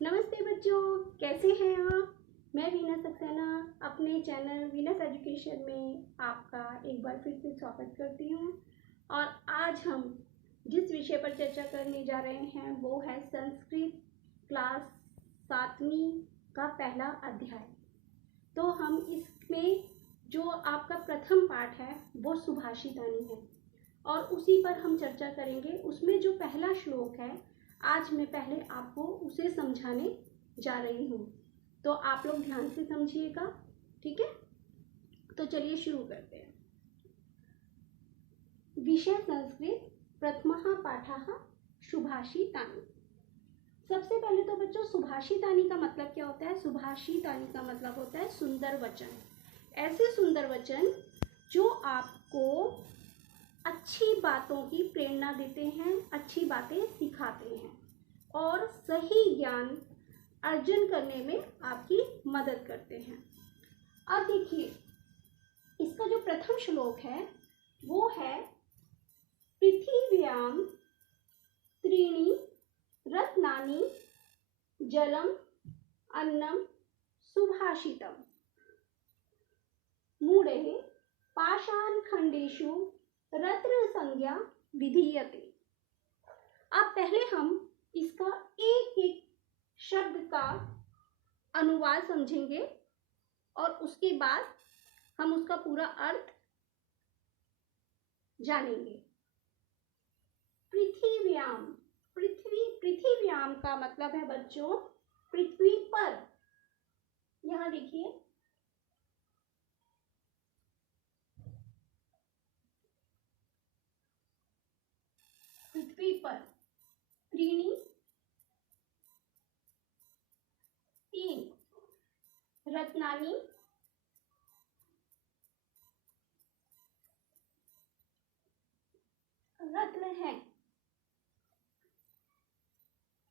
नमस्ते बच्चों, कैसे हैं आप। मैं वीना सक्सेना अपने चैनल वीनस एजुकेशन में आपका एक बार फिर से स्वागत करती हूँ। और आज हम जिस विषय पर चर्चा करने जा रहे हैं वो है संस्कृत क्लास 7वीं का पहला अध्याय। तो हम इसमें जो आपका प्रथम पाठ है वो सुभाषितानी है और उसी पर हम चर्चा करेंगे। उसमें जो पहला श्लोक है आज मैं पहले आपको उसे समझाने जा रही हूँ, तो आप लोग ध्यान से समझिएगा, ठीक है। तो चलिए शुरू करते हैं। विषय संस्कृत, प्रथमः पाठः सुभाषितानी। सबसे पहले तो बच्चों सुभाषितानी का मतलब क्या होता है। सुभाषितानी का मतलब होता है सुंदर वचन। ऐसे सुंदर वचन जो आपको अच्छी बातों की प्रेरणा देते हैं, अच्छी बातें सिखाते हैं और सही ज्ञान अर्जन करने में आपकी मदद करते हैं। अब देखिए इसका जो प्रथम श्लोक है वो है पृथिव्यां त्रीणि रत्नानि जलम अन्नम सुभाषितम मूढ़े पाषाणखंडेषु रत्न संज्ञा विधीयते। अब पहले हम इसका एक एक शब्द का अनुवाद समझेंगे और उसके बाद हम उसका पूरा अर्थ जानेंगे। पृथिव्याम, पृथिव्याम का मतलब है बच्चों पृथ्वी पर। यहां देखिए पृथ्वी पर त्रीणी तीन रत्नानि रत्न है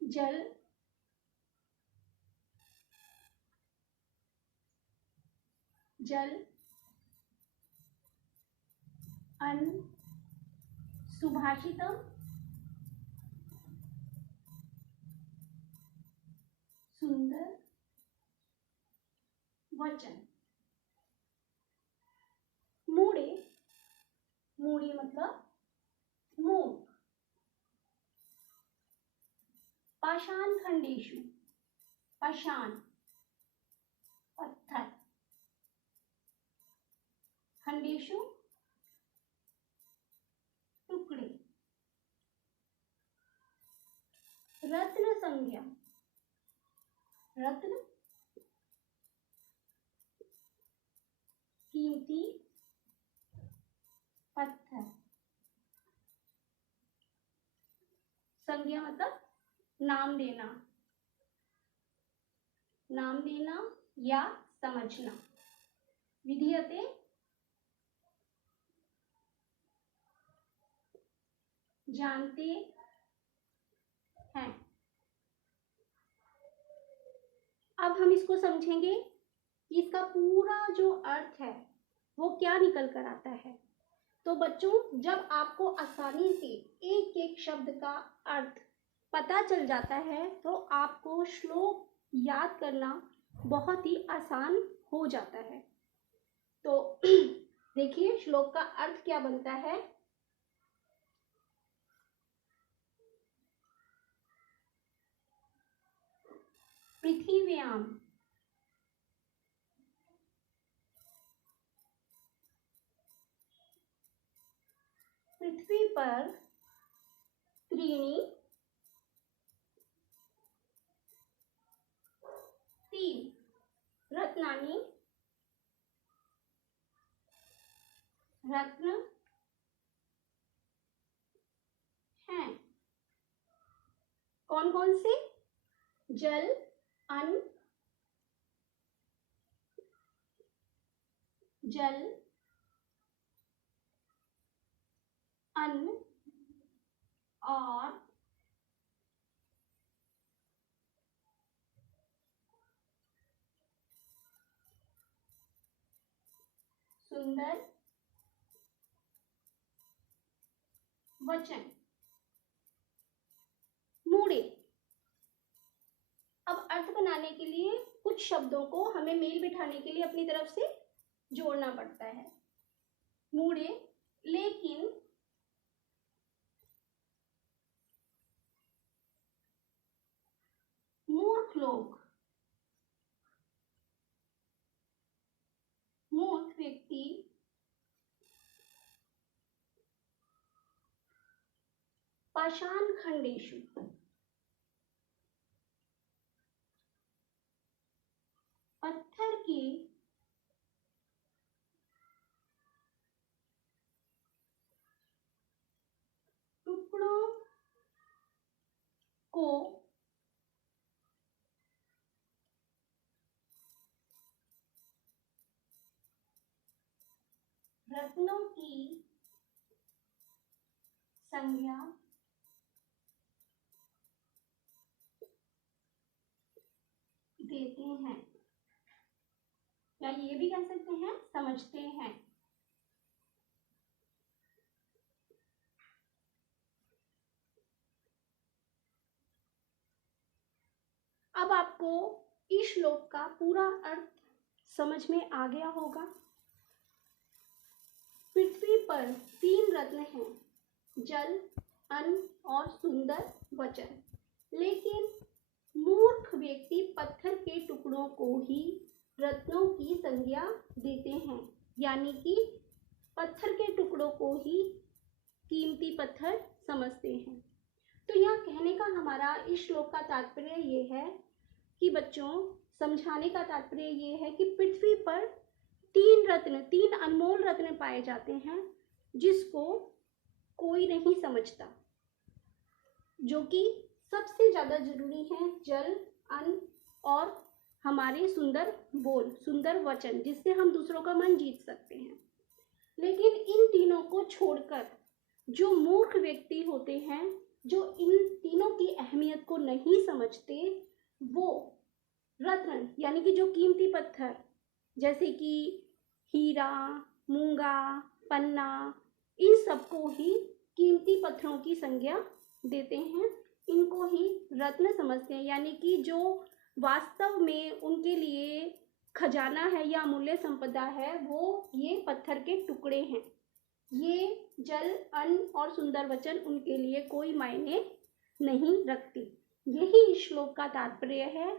जल जल अन्न सुभाषितम सुंदर वचन। मूढ़े, मूढ़े मतलब मूक। पाषाणखंडेषु, पाषाण पत्थर, खंडेषु टुकड़े, रत्न संज्ञा, रत्न कीमती पत्थर। संज्ञा मतलब नाम देना, नाम देना या समझना। विधीयते जानते हैं। अब हम इसको समझेंगे कि इसका पूरा जो अर्थ है वो क्या निकल कर आता है। तो बच्चों जब आपको आसानी से एक एक शब्द का अर्थ पता चल जाता है तो आपको श्लोक याद करना बहुत ही आसान हो जाता है। तो देखिए श्लोक का अर्थ क्या बनता है। पृथिव्याम पृथ्वी पर त्रीणी तीन रत्नानि रत्न हैं। कौन कौन से। जल अन्न जल अन्न और सुंदर वचन। मूढ़े, अब बिठाने के लिए, कुछ शब्दों को हमें मेल बिठाने के लिए अपनी तरफ से जोड़ना पड़ता है। मुड़े, लेकिन, मूर्ख लोग, मूर्ख व्यक्ति पाषाण खंडेषु, पत्थर के टुकड़ों को रत्नों की संज्ञा देते हैं, या ये भी कह सकते हैं समझते हैं। अब आपको इस श्लोक का पूरा अर्थ समझ में आ गया होगा। पृथ्वी पर 3 रत्न हैं, जल, अन्न और सुंदर वचन, लेकिन मूर्ख व्यक्ति पत्थर के टुकड़ों को ही रत्नों की संज्ञा देते हैं, यानी कि पत्थर के टुकड़ों को ही कीमती पत्थर समझते हैं। तो यहाँ कहने का हमारा इस श्लोक का तात्पर्य ये है कि बच्चों, समझाने का तात्पर्य ये है कि पृथ्वी पर 3 अनमोल रत्न पाए जाते हैं जिसको कोई नहीं समझता, जो कि सबसे ज्यादा जरूरी है जल, अन्न और हमारे सुंदर बोल, सुंदर वचन, जिससे हम दूसरों का मन जीत सकते हैं। लेकिन इन तीनों को छोड़कर जो मूर्ख व्यक्ति होते हैं, जो इन तीनों की अहमियत को नहीं समझते, वो रत्न यानी कि जो कीमती पत्थर जैसे कि हीरा, मूंगा, पन्ना, इन सबको ही कीमती पत्थरों की संज्ञा देते हैं, इनको ही रत्न समझते हैं, यानी कि जो वास्तव में उनके लिए खजाना है या अमूल्य संपदा है, वो ये पत्थर के टुकड़े हैं। ये जल, अन्न और सुंदर वचन उनके लिए कोई मायने नहीं रखती। यही इस श्लोक का तात्पर्य है,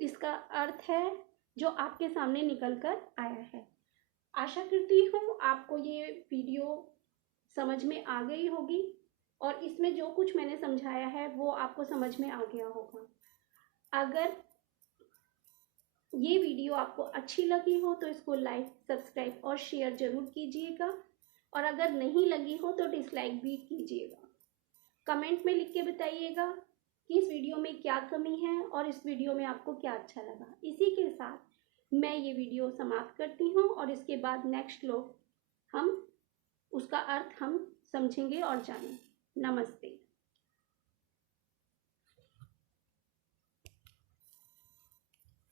इसका अर्थ है जो आपके सामने निकल कर आया है। आशा करती हूँ आपको ये वीडियो समझ में आ गई होगी और इसमें जो कुछ मैंने समझाया है वो आपको समझ में आ गया होगा। अगर ये वीडियो आपको अच्छी लगी हो तो इसको लाइक, सब्सक्राइब और शेयर जरूर कीजिएगा, और अगर नहीं लगी हो तो डिसलाइक भी कीजिएगा। कमेंट में लिख के बताइएगा कि इस वीडियो में क्या कमी है और इस वीडियो में आपको क्या अच्छा लगा। इसी के साथ मैं ये वीडियो समाप्त करती हूँ और इसके बाद नेक्स्ट श्लोक हम उसका अर्थ हम समझेंगे और जानेंगे। नमस्ते।